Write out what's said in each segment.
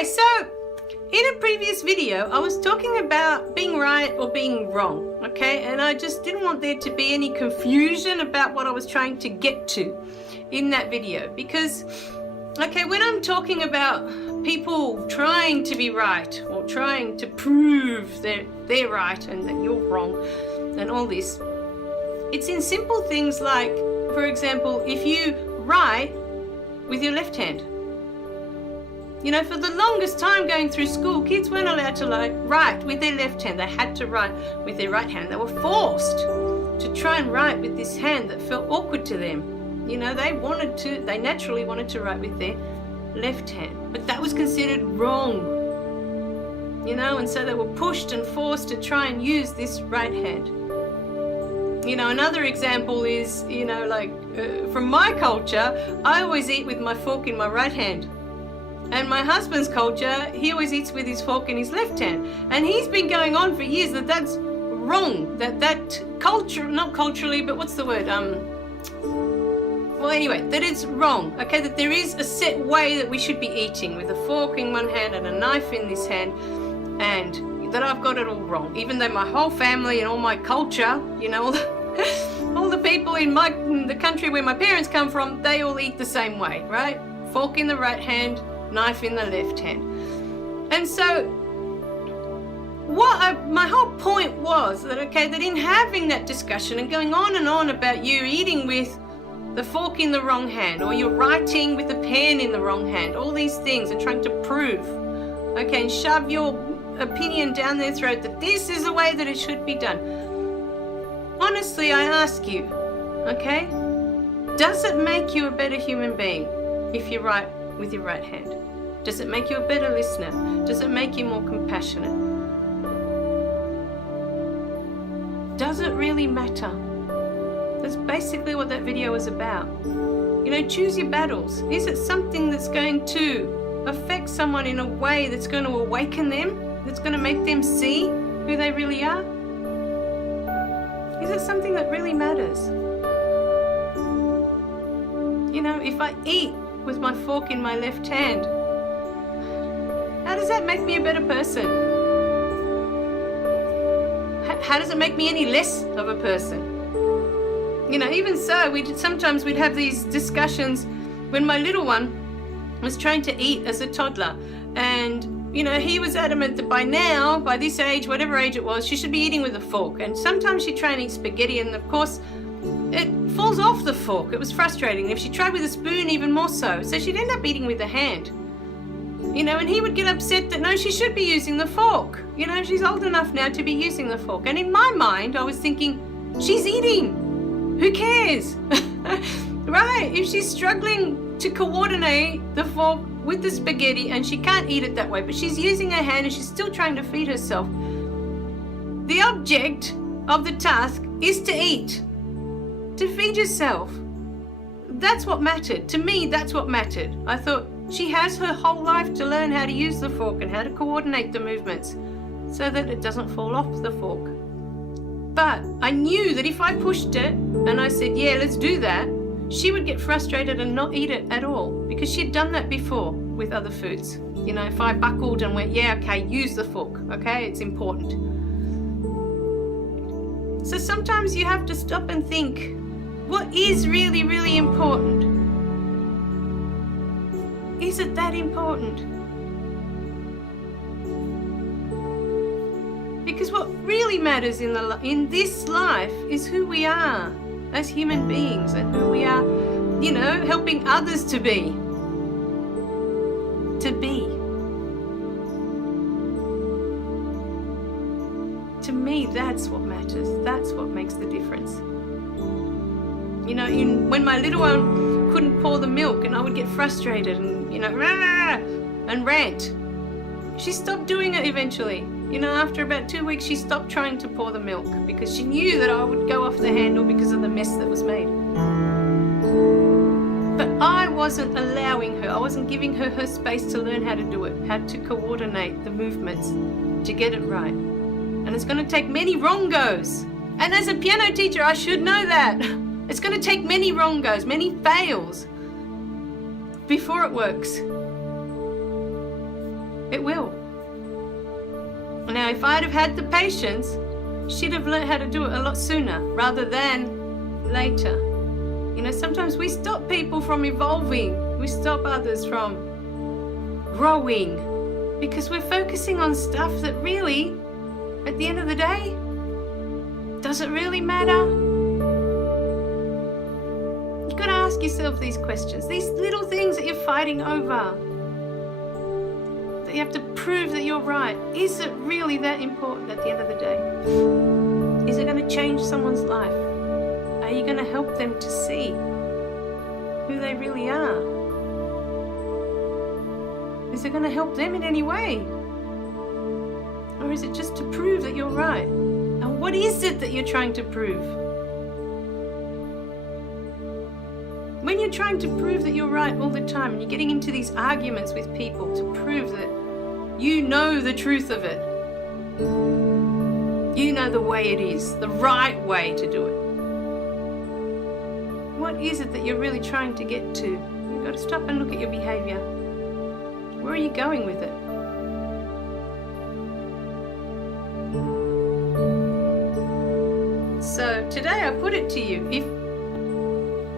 Okay, so in a previous video, I was talking about being right or being wrong, okay? And I just didn't want there to be any confusion about what I was trying to get to in that video. Because, okay, when I'm talking about people trying to be right or trying to prove they're right and that you're wrong and all this, it's in simple things like, for example, if you write with your left hand. You know, for the longest time going through school, kids weren't allowed to write with their left hand. They had to write with their right hand. They were forced to try and write with this hand that felt awkward to them. You know, they naturally wanted to write with their left hand, but that was considered wrong. You know, and so they were pushed and forced to try and use this right hand. You know, another example is, you know, like from my culture, I always eat with my fork in my right hand. And my husband's culture, he always eats with his fork in his left hand. And he's been going on for years that that's wrong. That culture, not culturally, but what's the word? Well, anyway, that it's wrong. Okay, that there is a set way that we should be eating with a fork in one hand and a knife in this hand. And that I've got it all wrong. Even though my whole family and all my culture, you know, all the people in the country where my parents come from, they all eat the same way, right? Fork in the right hand, knife in the left hand. And so my whole point was that, okay, that in having that discussion and going on and on about you eating with the fork in the wrong hand, or you're writing with the pen in the wrong hand, all these things and trying to prove, okay, and shove your opinion down their throat that this is the way that it should be done. Honestly, I ask you, okay, does it make you a better human being if you write with your right hand? Does it make you a better listener? Does it make you more compassionate? Does it really matter? That's basically what that video was about. You know, choose your battles. Is it something that's going to affect someone in a way that's going to awaken them? That's going to make them see who they really are? Is it something that really matters? You know, if I eat with my fork in my left hand, how does that make me a better person? How does it make me any less of a person? You know, even so, sometimes we'd have these discussions when my little one was trying to eat as a toddler, and you know, he was adamant that by this age, whatever age it was, she should be eating with a fork. And sometimes she'd try and eat spaghetti, and of course it falls off the fork. It was frustrating. If she tried with a spoon, even more so. So she'd end up eating with a hand. You know, and he would get upset that no, she should be using the fork. You know, she's old enough now to be using the fork. And in my mind, I was thinking, she's eating. Who cares? Right? If she's struggling to coordinate the fork with the spaghetti and she can't eat it that way, but she's using her hand and she's still trying to feed herself. The object of the task is to eat. To feed yourself. That's what mattered. To me, that's what mattered. I thought she has her whole life to learn how to use the fork and how to coordinate the movements so that it doesn't fall off the fork. But I knew that if I pushed it and I said, yeah, let's do that, she would get frustrated and not eat it at all, because she'd done that before with other foods. You know, if I buckled and went, yeah, okay, use the fork, okay, it's important. So sometimes you have to stop and think, what is really, really important? Is it that important? Because what really matters in this life is who we are as human beings and who we are, you know, helping others to be. To me, that's what matters. That's what makes the difference. You know, when my little one couldn't pour the milk and I would get frustrated and, you know, and rant, she stopped doing it eventually. You know, after about 2 weeks, she stopped trying to pour the milk because she knew that I would go off the handle because of the mess that was made. But I wasn't allowing her, I wasn't giving her her space to learn how to do it, how to coordinate the movements to get it right. And it's going to take many wrong goes. And as a piano teacher, I should know that. It's going to take many wrong goes, many fails before it works. It will. Now, if I'd have had the patience, she'd have learned how to do it a lot sooner rather than later. You know, sometimes we stop people from evolving. We stop others from growing because we're focusing on stuff that really, at the end of the day, does it really matter? You've got to ask yourself these questions, these little things that you're fighting over, that you have to prove that you're right. Is it really that important at the end of the day? Is it going to change someone's life? Are you going to help them to see who they really are? Is it going to help them in any way? Or is it just to prove that you're right? And what is it that you're trying to prove? When you're trying to prove that you're right all the time and you're getting into these arguments with people to prove that you know the truth of it, you know the way it is, the right way to do it. What is it that you're really trying to get to? You've got to stop and look at your behavior. Where are you going with it? So today I put it to you,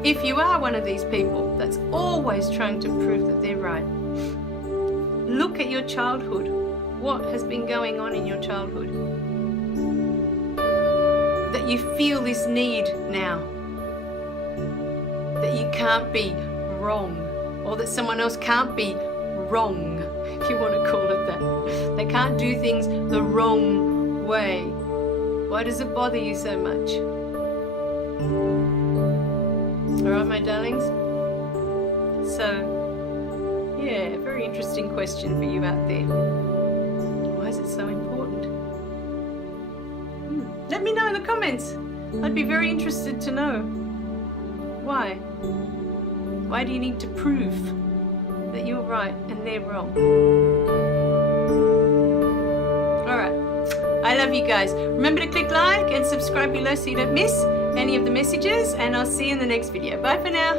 if you are one of these people that's always trying to prove that they're right, look at your childhood. What has been going on in your childhood that you feel this need now? That you can't be wrong, or that someone else can't be wrong, if you want to call it that. They can't do things the wrong way. Why does it bother you so much? All right, my darlings. So, yeah, very interesting question for you out there. Why is it so important? Let me know in the comments. I'd be very interested to know. Why? Why do you need to prove that you're right and they're wrong? Alright, I love you guys. Remember to click like and subscribe below so you don't miss any of the messages, and I'll see you in the next video. Bye for now.